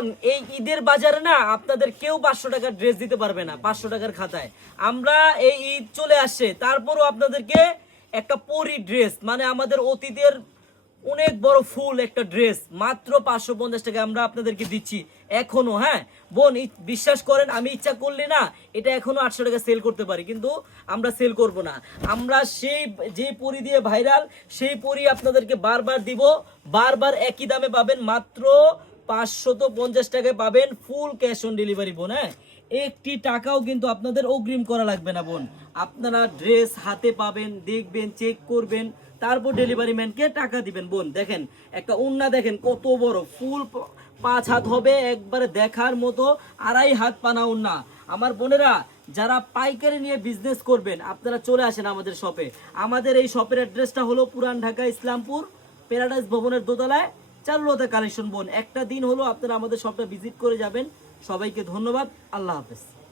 বোন, এই ঈদের বাজারে না আপনাদের কেউ 500 টাকার ড্রেস দিতে পারবে না 500 টাকার খাতায়। আমরা এই ঈদ চলে আসছে, তারপরও আপনাদেরকে একটা পরি ড্রেস, মানে আমাদের অতীতের অনেক বড় ফুল একটা ড্রেস মাত্র 550 টাকা আমরা আপনাদেরকে দিচ্ছি এখনো। হ্যাঁ বোন, বিশ্বাস করেন, আমি ইচ্ছা করলে না এটা এখনো 800 টাকা সেল করতে পারি, কিন্তু আমরা সেল করব না। আমরা সেই যে পরি দিয়ে ভাইরাল, সেই পরি আপনাদেরকে বারবার দিব, বারবার একই দামে পাবেন, মাত্র 550 টাকায় পাবেন, ফুল ক্যাশ অন ডেলিভারি বোন। হ্যাঁ, একটি টাকাও কিন্তু আপনাদের অগ্রিম করা লাগবে না বোন। আপনারা ড্রেস হাতে পাবেন, দেখবেন, চেক করবেন, তারপর ডেলিভারি ম্যানকে টাকা দিবেন বোন। দেখেন একটা ওন্না, দেখেন কত বড়, ফুল 5 হাত হবে, একবারে দেখার মতো, 2.5 হাত পানা ওন্না। আমার বোনেরা যারা পাইকারি নিয়ে বিজনেস করবেন, আপনারা চলে আসেন আমাদের শপে। আমাদের এই শপের অ্যাড্রেসটা হলো পুরান ঢাকা ইসলামপুর প্যারাডাইস ভবনের দোতলায়, চারুলতা কালেকশন বোন। একটা দিন হলো আপনারা আমাদের শপটা ভিজিট করে যাবেন। সবাইকে ধন্যবাদ, আল্লাহ হাফেজ।